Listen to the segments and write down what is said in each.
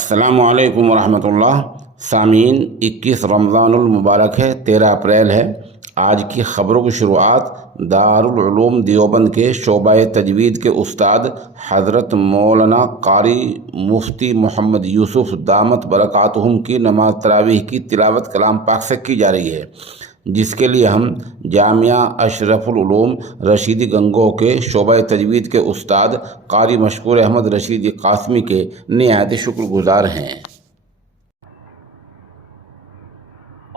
अस्सलामु अलैकुम वरहमतुल्लाह। सामीन 21 रमज़ानुल मुबारक है, 13 अप्रैल है। आज की ख़बरों की शुरुआत दारुल उलूम देवबंद के शोबा तजवीद के उस्ताद हज़रत मौलाना कारी मुफ्ती मोहम्मद यूसुफ दामत बरकातुहुम की नमाज तरावीह की तिलावत कलाम पाक से की जा रही है, जिसके लिए हम जामिया अशरफुल उलूम रशीदी गंगो के शोबा तजवीद के उस्ताद कारी मशकूर अहमद रशीदी कासमी के निहायत शुक्रगुजार हैं।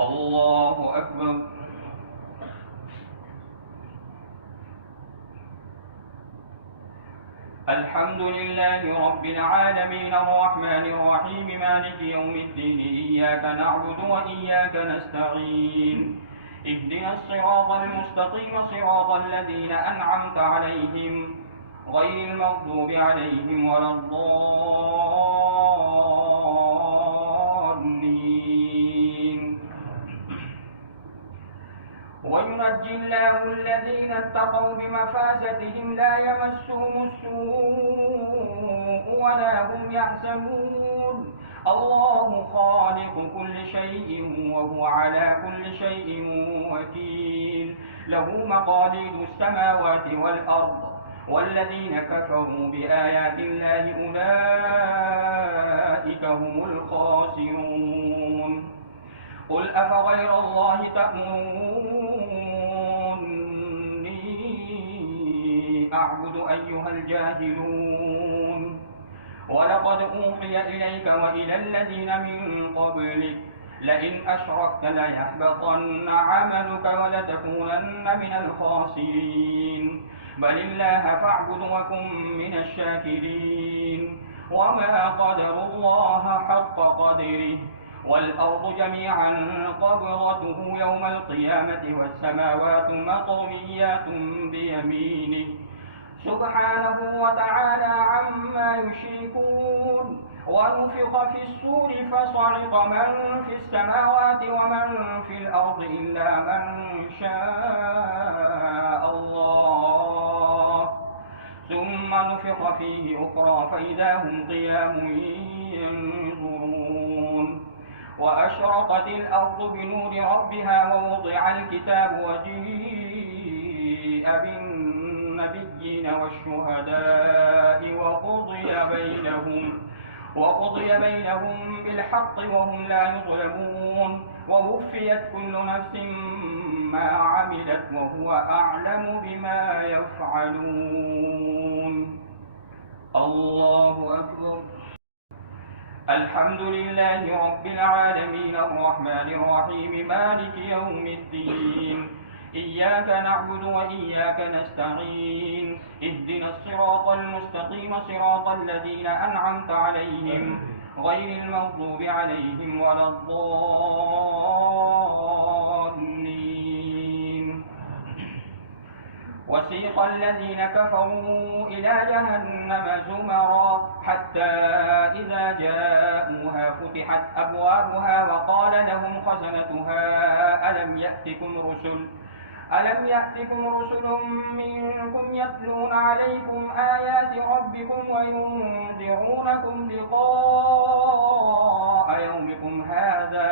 अल्लाहु अकबर। अल्हम्दुलिल्लाहि रब्बिल आलमीन अर्रहमानिर रहीम मालिकि यौमिद्दीन इय्याका नअबुदु व इय्याका नस्तईन इहदिनस सिरातल मुस्तकीम सिरातल लज़ीना अनअमता अलैहिम गैरिल मग़दूबि अलैहिम वलद्दॉल्लीन। وينجي الله الذين اتقوا بمفازتهم لا يمسهم السوء ولا هم يحزنون. الله خالق كل شيء وهو على كل شيء وكيل. له مقاليد السماوات والأرض والذين كفروا بآيات الله أولئك هم الخاسرون. قل أفغير الله تأمروني أعبد أيها الجاهلون. ولقد أوحي إليك وإلى الذين من قبلك لئن أشركت ليحبطن عملك ولتكونن من الخاسرين. بل الله فاعبد وكن من الشاكرين. وما قدر الله حق قدره والأرض جميعا قبضته يوم القيامة والسماوات مطويات بيمينه سبحانه وتعالى عما يشركون. ونفخ في الصور فصعق من في السماوات ومن في الأرض إلا من شاء الله ثم نفخ فيه أخرى فإذا هم قيام ينظرون. وأشرقت الأرض بنور ربها ووضع الكتاب وجيء بالنبيين والشهداء وقضي بينهم بالحق وهم لا يظلمون. ووفيت كل نفس ما عملت وهو أعلم بما يفعلون. الله أكبر. الحمد لله رب العالمين الرحمن الرحيم مالك يوم الدين إياك نعبد وإياك نستعين اهدنا الصراط المستقيم صراط الذين أنعمت عليهم غير المغضوب عليهم ولا الضالين. وسيق الذين كفروا إلى جهنم زمرا حتى إذا جاءوها فتحت أبوابها وقال لهم خزنتها ألم يأتكم رسل منكم يتلون عليكم آيات ربكم وينذرونكم لقاء يومكم هذا؟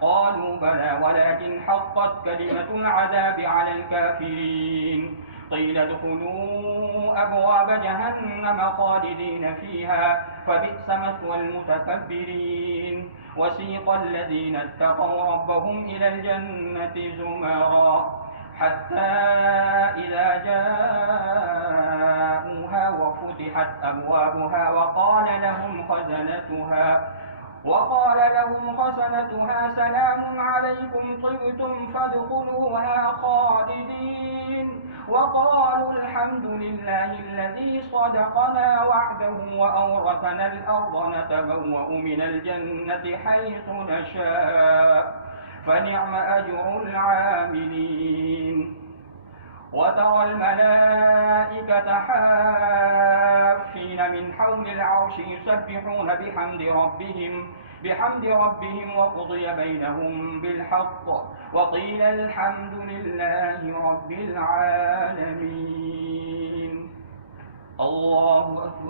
قالوا بلى ولكن حقت كلمة العذاب على الكافرين. قيل ادخلوا أبواب جهنم خالدين فيها فبئس مثوى المتكبرين. وسيق الذين اتقوا ربهم إلى الجنة زمرا حتى إذا جاءوها وفتحت أبوابها وقال لهم خزنتها سلام عليكم طبتم فادخلوها خالدين. وقالوا الحمد لله الذي صدقنا وعده وأورثنا الأرض نتبوأ من الجنة حيث نشاء فنعم أجر العاملين. وترى الملائكة حافين من حول العرش يسبحون بحمد ربهم وقضي بينهم بالحق وقيل الحمد لله رب العالمين. الله أكبر.